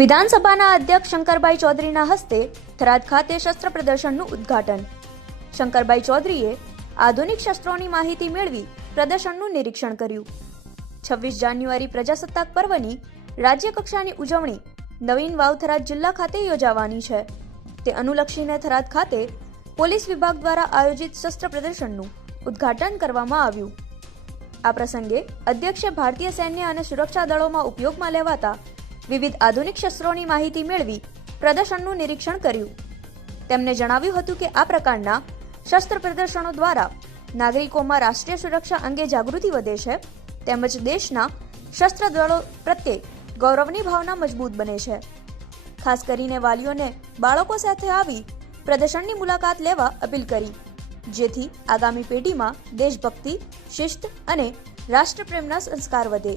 વિધાનસભાના અધ્યક્ષ શંકરભાઈ ચૌધરીના હસ્તે થરાદ ખાતે શસ્ત્ર પ્રદર્શનનું ઉદ્ઘાટન. શંકરભાઈ ચૌધરીએ આધુનિક શસ્ત્રોની માહિતી મેળવી પ્રદર્શનનું નિરીક્ષણ કર્યું. 26 જાન્યુઆરી પ્રજાસત્તાક પર્વની રાજ્ય કક્ષાની ઉજવણી નવીન વાવ થરાદ જિલ્લા ખાતે યોજાવાની છે. તે અનુલક્ષીને થરાદ ખાતે પોલીસ વિભાગ દ્વારા આયોજિત શસ્ત્ર પ્રદર્શનનું ઉદ્ઘાટન કરવામાં આવ્યું. આ પ્રસંગે અધ્યક્ષે ભારતીય સૈન્ય અને સુરક્ષા દળોમાં ઉપયોગમાં લેવાતા વિવિધ આધુનિક શસ્ત્રોની માહિતી મેળવી પ્રદર્શનનું નિરીક્ષણ કર્યું. તેમણે જણાવ્યું હતું કે આ પ્રકારના શસ્ત્ર પ્રદર્શનો દ્વારા નાગરિકોમાં રાષ્ટ્રીય સુરક્ષા અંગે જાગૃતિ વધે છે તેમજ દેશના શસ્ત્ર દળો પ્રત્યે ગૌરવની ભાવના મજબૂત બને છે. ખાસ કરીને વાલીઓને બાળકો સાથે આવી પ્રદર્શનની મુલાકાત લેવા અપીલ કરી, જેથી આગામી પેઢીમાં દેશભક્તિ, શિસ્ત અને રાષ્ટ્રપ્રેમના સંસ્કાર વધે.